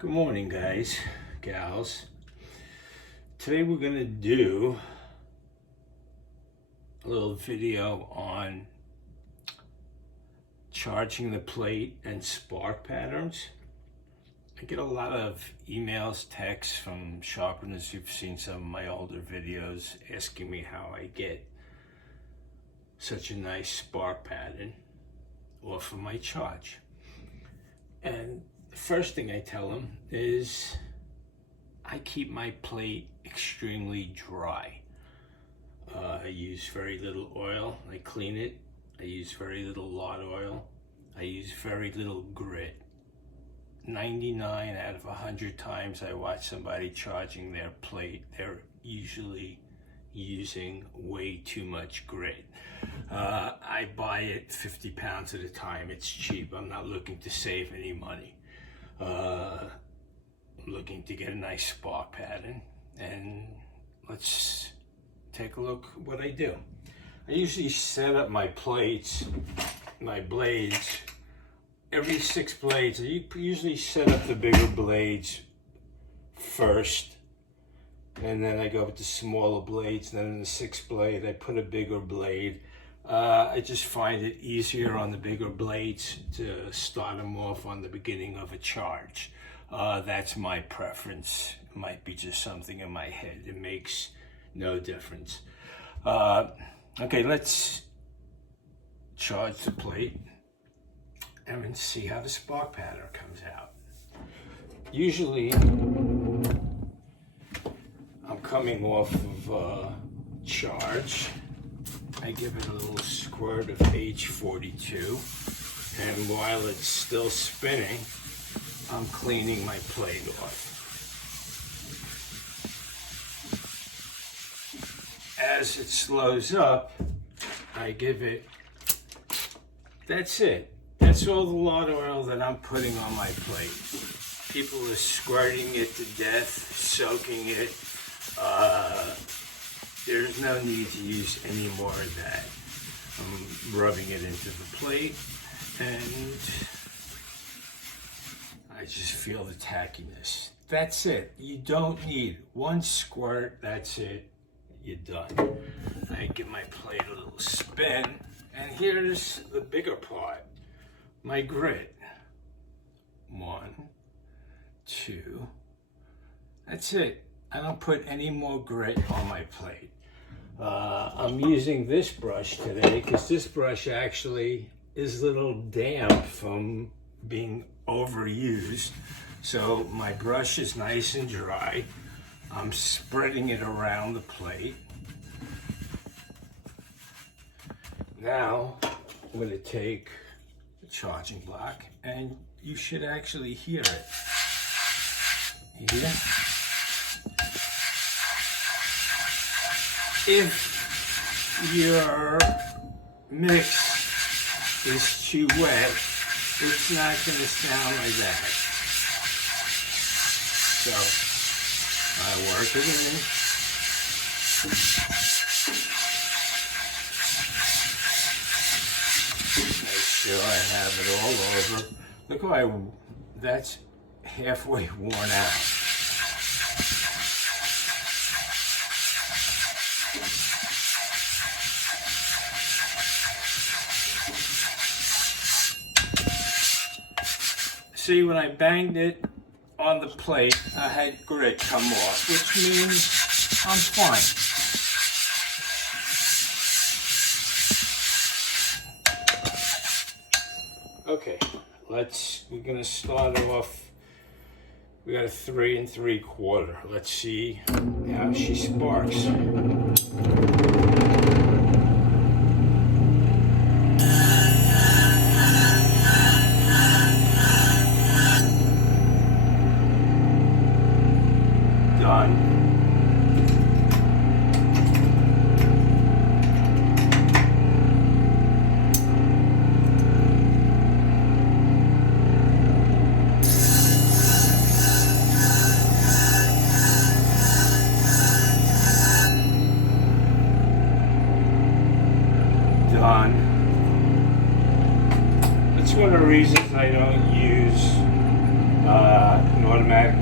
Good morning, guys, gals. Today we're going to do a little video on charging the plate and spark patterns. I get a lot of emails, texts from sharpeners who've seen some of my older videos asking me how I get such a nice spark pattern off of my charge. And the first thing I tell them is I keep my plate extremely dry. I use very little oil. I clean it. I use very little lard oil. I use very little grit. 99 out of 100 times I watch somebody charging their plate, they're usually using way too much grit. I buy it 50 pounds at a time. It's cheap. I'm not looking to save any money. I'm looking to get a nice spark pattern, and let's take a look at what I do. I usually set up my plates, my blades, every 6 blades. I usually set up the bigger blades first, and then I go with the smaller blades. Then in the 6th blade, I put a bigger blade. I just find it easier on the bigger blades to start them off on the beginning of a charge. That's my preference. It might be just something in my head. It makes no difference. Okay, let's charge the plate and then see how the spark pattern comes out. Usually, I'm coming off of charge. I give it a little squirt of H42, and while it's still spinning, I'm cleaning my plate off. As it slows up, I give it, that's it. That's all the lard oil that I'm putting on my plate. People are squirting it to death, soaking it. There's no need to use any more of that. I'm rubbing it into the plate, and I just feel the tackiness. That's it. You don't need one squirt. That's it. You're done. I give my plate a little spin, and here's the bigger part. My grit. 1, 2. That's it. I don't put any more grit on my plate. I'm using this brush today because this brush actually is a little damp from being overused. So my brush is nice and dry. I'm spreading it around the plate. Now I'm going to take the charging block, and you should actually hear it. Yeah. If your mix is too wet, it's not going to sound like that. So I work it in. Make sure I have it all over. Look how that's halfway worn out. See, when I banged it on the plate, I had grit come off, which means I'm fine. Okay, we're gonna start off. We got a 3 3/4. Let's see how she sparks.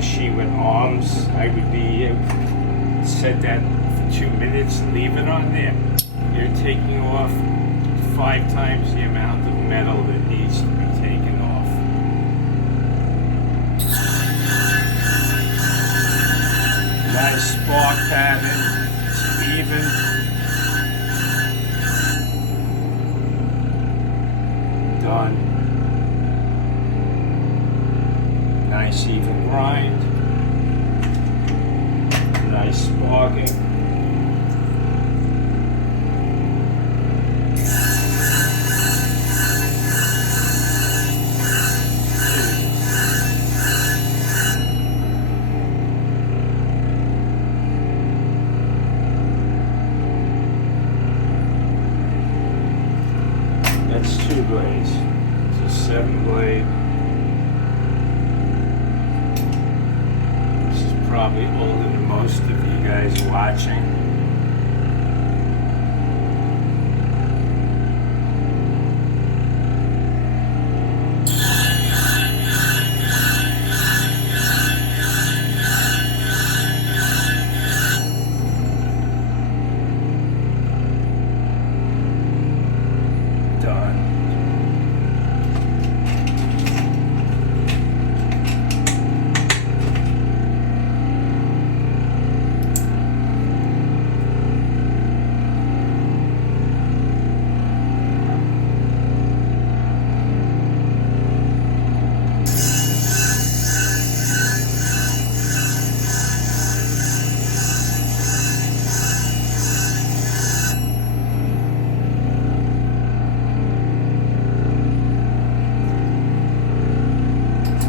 machine with arms, I would be set that for 2 minutes, leave it on there. You're taking off 5 times the amount of metal that needs to be taken off. Nice spark pattern, it's even. Done. Nice even grind. Nice sparking. That's 2 blades. It's a 7 blade. This is probably older than most of you guys watching.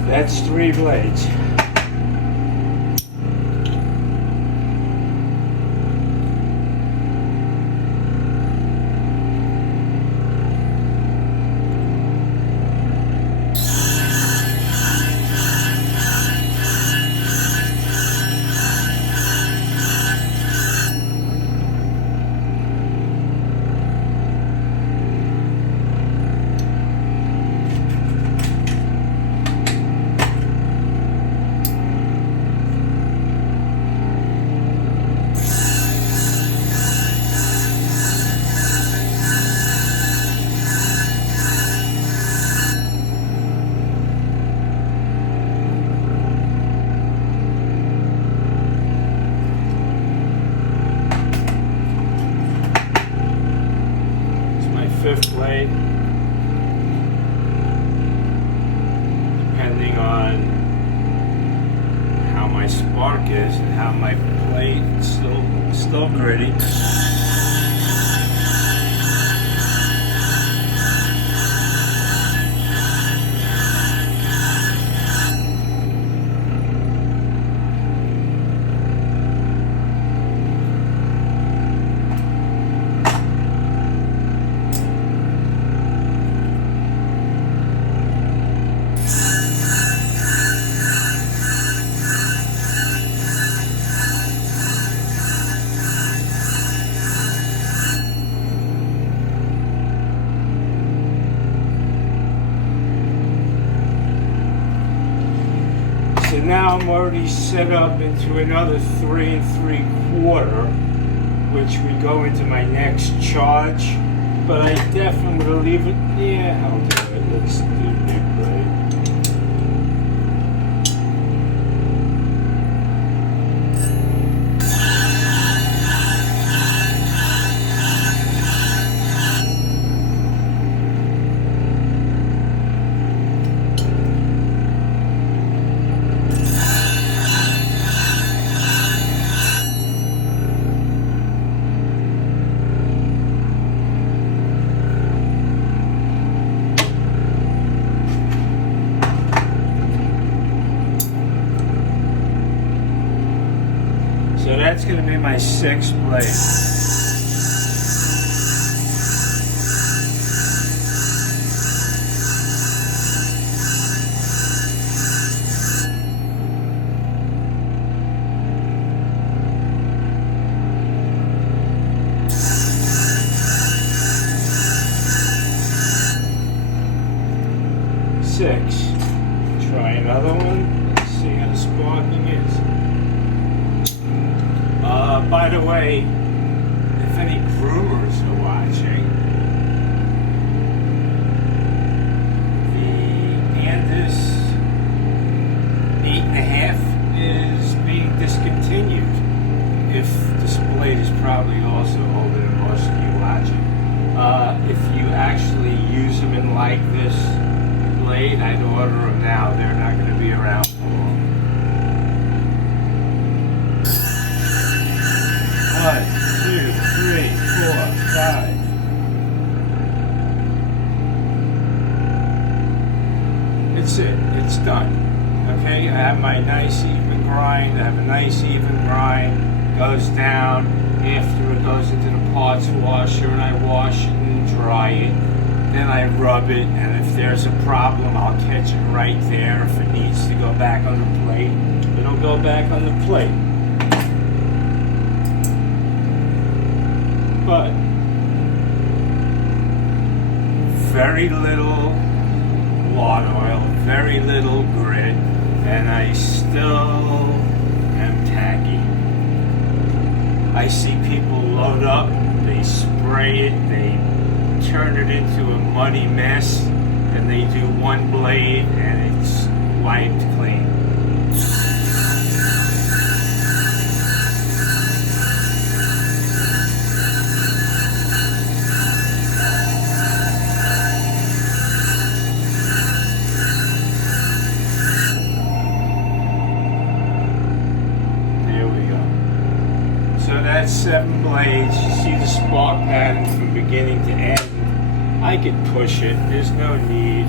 That's 3 blades. Fifth blade, depending on how my spark is and how my blade is still gritty. So now I'm already set up into another 3 3/4, which would go into my next charge. But I definitely will leave it. Yeah, I'll do it. Let's do big blade. So that's going to be my 6th blade. 6. Try another one. Let's see how the spark by the way, if any groomers are watching, the Andis 8.5 is being discontinued. If this blade is probably also older than most of you watching. If you actually use them in like this blade, I'd order them now. They're not going to be around for long. 1, 2, 3, 4, 5. It's it. It's done. Okay, I have my nice even grind. I have a nice even grind. Goes down. After it goes into the parts washer, and I wash it and dry it. Then I rub it, and if there's a problem, I'll catch it right there. If it needs to go back on the plate, it'll go back on the plate. But very little water oil, very little grit, and I still am tacky. I see people load up, they spray it, they turn it into a muddy mess, and they do one blade and it's wiped clean. That's 7 blades. You see the spark pattern from beginning to end. I could push it. There's no need.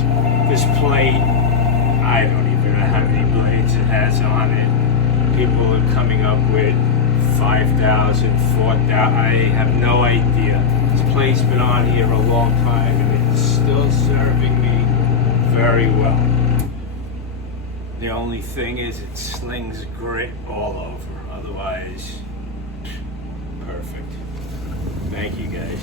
This plate, I don't even know how many blades it has on it. People are coming up with 5,000, 4,000. I have no idea. This plate's been on here a long time and it's still serving me very well. The only thing is it slings grit all over. Otherwise, perfect. Thank you guys.